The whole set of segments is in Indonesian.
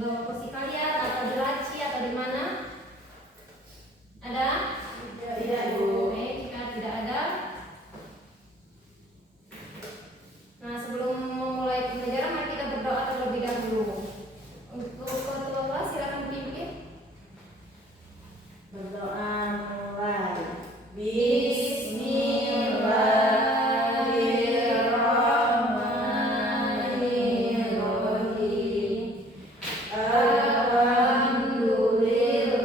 bawah kursi kalian atau di laci atau di mana? Ada? Tidak, Bu. Oke, jika tidak ada. Nah, sebelum memulai pembelajaran mari kita berdoa terlebih dahulu. Untuk ketua kelas silakan dipimpin. Berdoa mulai. Bismillahirrahmanirrahim. Alhamdulillah.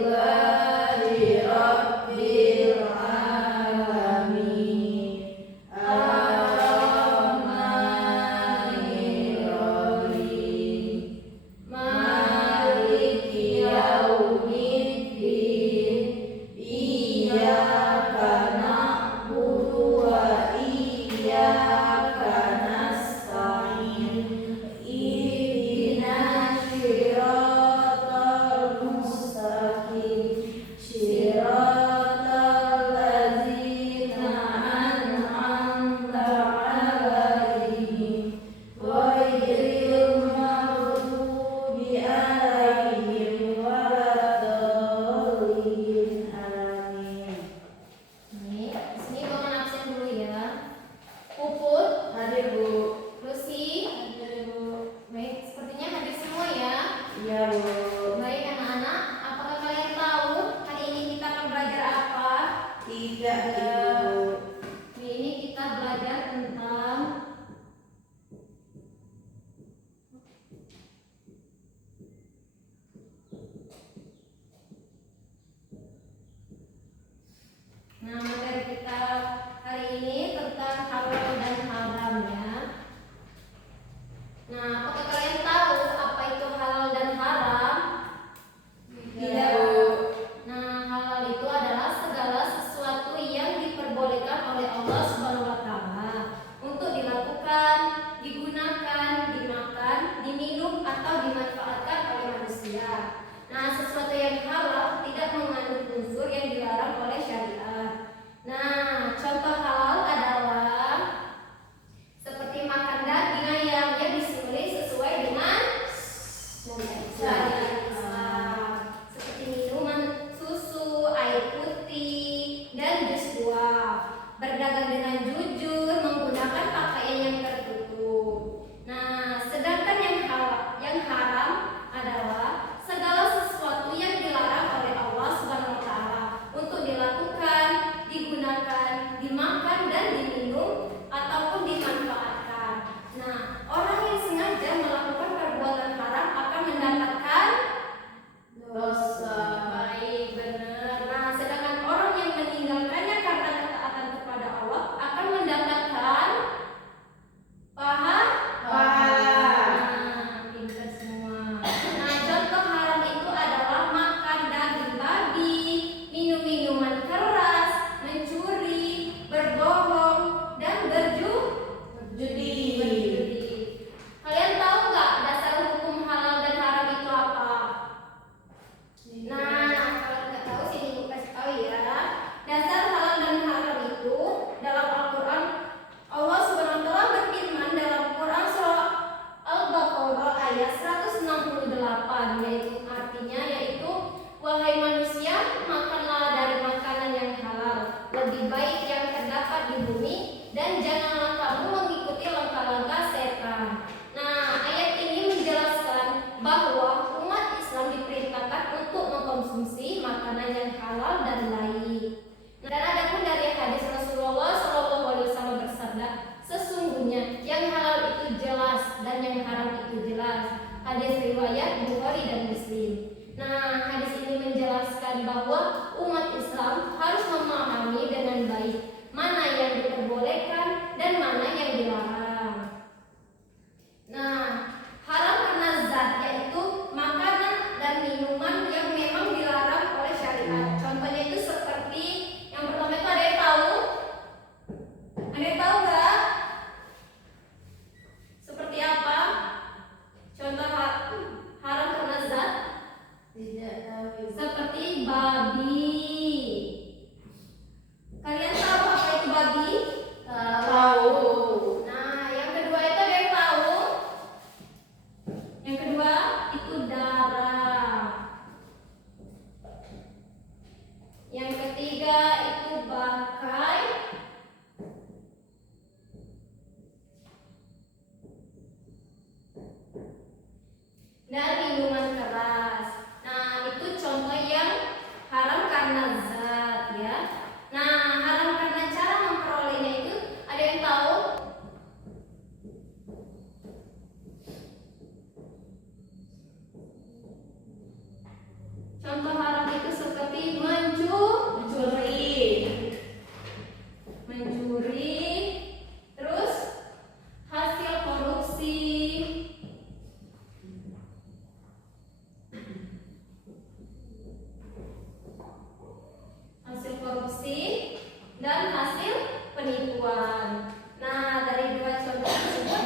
dan hasil penipuan. Nah, dari dua contoh tersebut,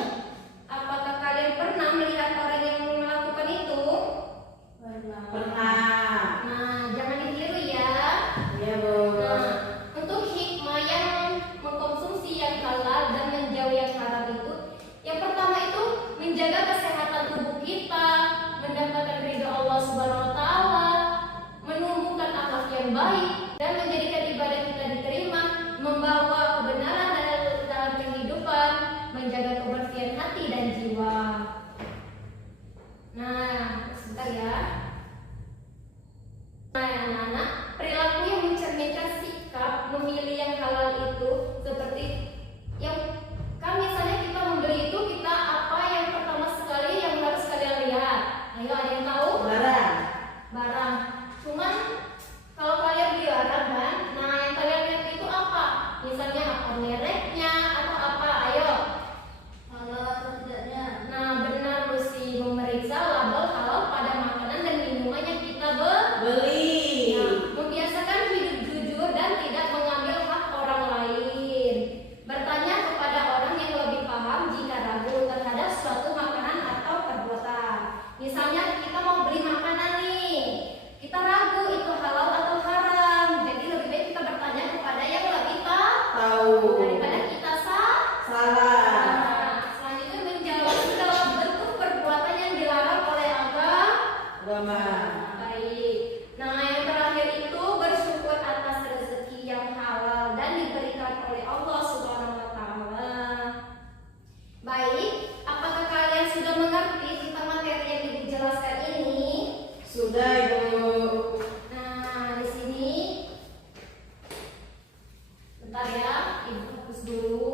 apakah kalian pernah melihat orang yang melakukan itu? Pernah. Nah, jangan ditiru ya. Iya, Bu. Nah, untuk hikmah yang mengkonsumsi yang halal dan menjauhi yang haram itu, yang pertama itu menjaga kesehatan tubuh kita, mendapatkan ridho Allah Subhanahu wa taala, menumbuhkan akhlak yang baik dan menjadikan ibadah kita diterima, membawa kebenaran dalam kehidupan, menjaga kebersihan hati dan jiwa. Nah, sebentar ya. Nah, anak-anak, perilaku yang mencerminkan sikap memilih yang halal itu seperti yang misalnya kita membeli itu, kita apa yang pertama sekali yang harus kalian lihat? Ayo, ada yang tahu? Barang. Cuman kalau kalian beli barang kan, nah yang kalian lihat itu apa? Misalnya apa mereknya atau apa? Ayo. Halal atau tidaknya? Nah, benar mesti memeriksa label halal pada makanan dan minuman yang kita Beli. Nah, membiasakan hidup jujur dan tidak mengambil hak orang lain. Bertanya kepada orang yang lebih paham jika ragu terhadap suatu makanan atau perbuatan. Misalnya kita mau beli makanan nih, kita ragu itu halal atau haram. Jadi lebih baik kita bertanya kepada yang lebih Tahu. daripada kita Salah. Nah, selanjutnya menjauhi segala bentuk perbuatan yang dilarang oleh Agama. Baik. Nah, yang terakhir itu bersyukur atas rezeki yang halal dan diberikan oleh Allah Subhanahu wa taala. Baik, apakah kalian sudah mengerti tentang materi yang Ibu jelaskan ini? Sudah, Ibu. Nah, di sini bentar ya, Ibu fokus dulu.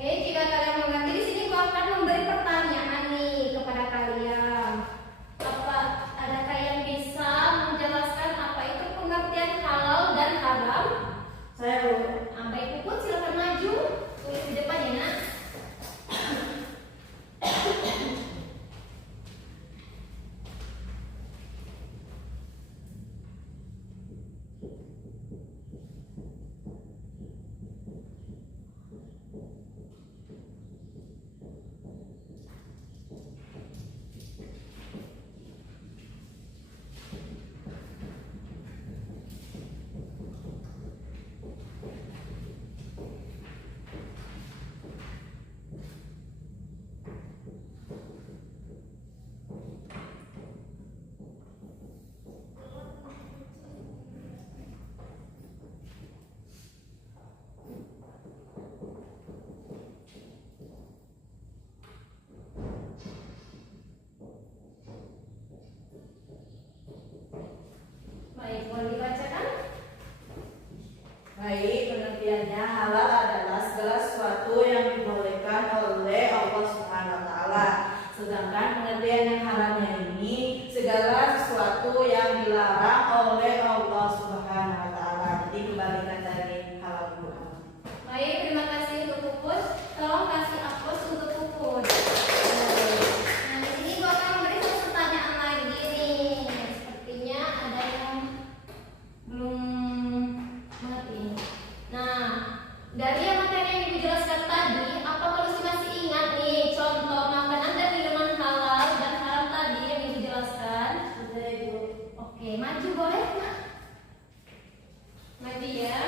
Jika kalian mengerti, di sini gua akan memberi pertanyaan nih kepada kalian. Apa adakah yang bisa menjelaskan apa itu pengertian halal dan haram? Saya, Bu. Baik, Puput silakan maju, tulis di depan ya, Nak. Baik, boleh dibacakan? Baik, pengertiannya halal adalah segala sesuatu yang dibolehkan oleh Allah Subhanahu wa taala. Sedangkan pengertian yang haramnya ini segala sesuatu yang dilarang oleh Allah Subhanahu wa taala. Jadi kebalikan dari halal itu. Baik, terima kasih untuk Puput. Tolong kasih aplaus untuk Puput. Nah, di sini gua akan memberi satu pertanyaan lagi nih. Sepertinya ada yang belum mengerti. Nah, dari yang materi yang Ibu jelaskan tadi, apa kalau masih ingat nih contoh makanan dan minuman halal dan haram tadi yang Ibu jelaskan? Sudah, Ibu. Oke, maju boleh, Nak? Maju ya.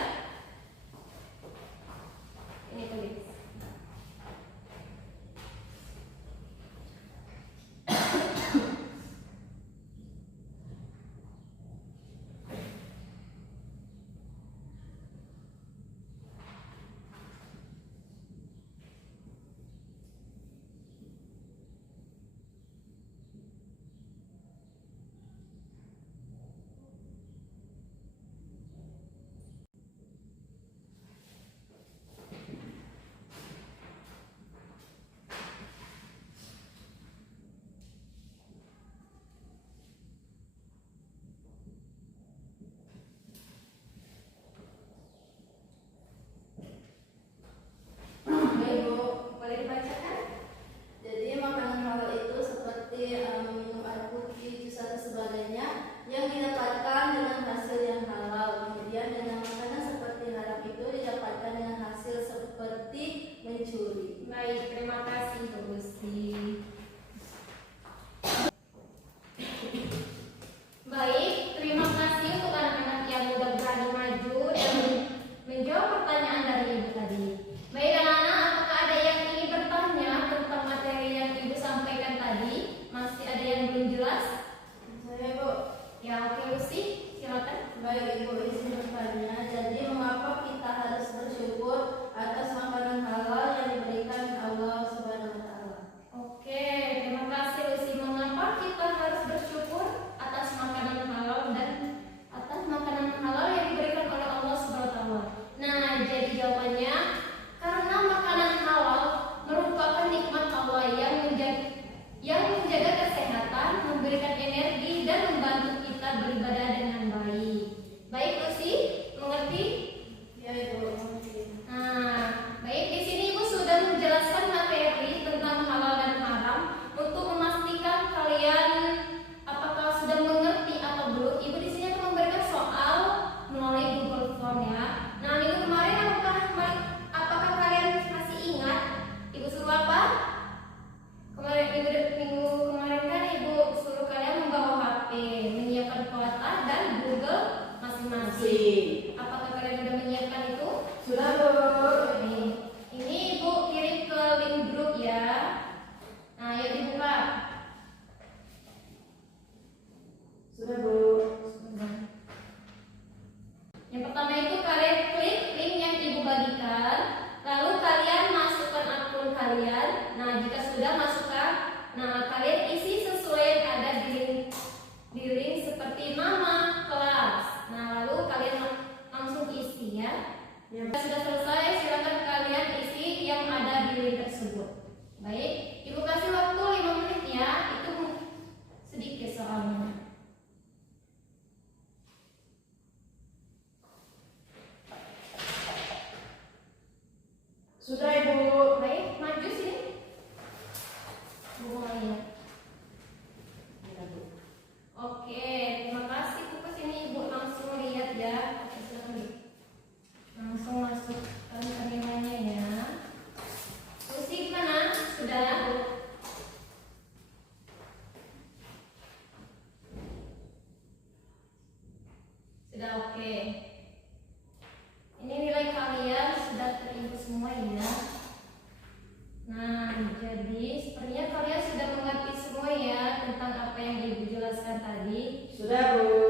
masing-masing. Apakah kalian sudah menyiapkan itu? Sudah, Bu. Ini Ibu kirim ke link grup ya. Nah, yuk dibuka. Sudah, Bu. Yang pertama itu kalian klik link yang Ibu bagikan, lalu kalian masukkan akun kalian. Nah, jika sudah masukkan, nah kalian isi sesuai yang ada di link seperti nama, kelas. Nah, lalu kalian langsung isi ya. Ya. Jika sudah selesai, silakan kalian isi yang ada di link tersebut. Baik, Ibu kasih waktu 5 menit ya. Itu sedikit soalnya. Sudah, Ibu. Baik, maju sini. Bu mau lihat. Ya, Bu. Oke, terima kasih Bu. Kesini Ibu langsung lihat ya. Oke, silakan Bu. Langsung masukkan nilainya ya. Fungsi gimana? Sudah Bu? Sudah oke. Ini nilai kalian sudah terinput semua ya. Nah, jadi sepertinya kalian sudah mengerti semua ya tentang apa yang Ibu jelaskan tadi. Sudah, Bu.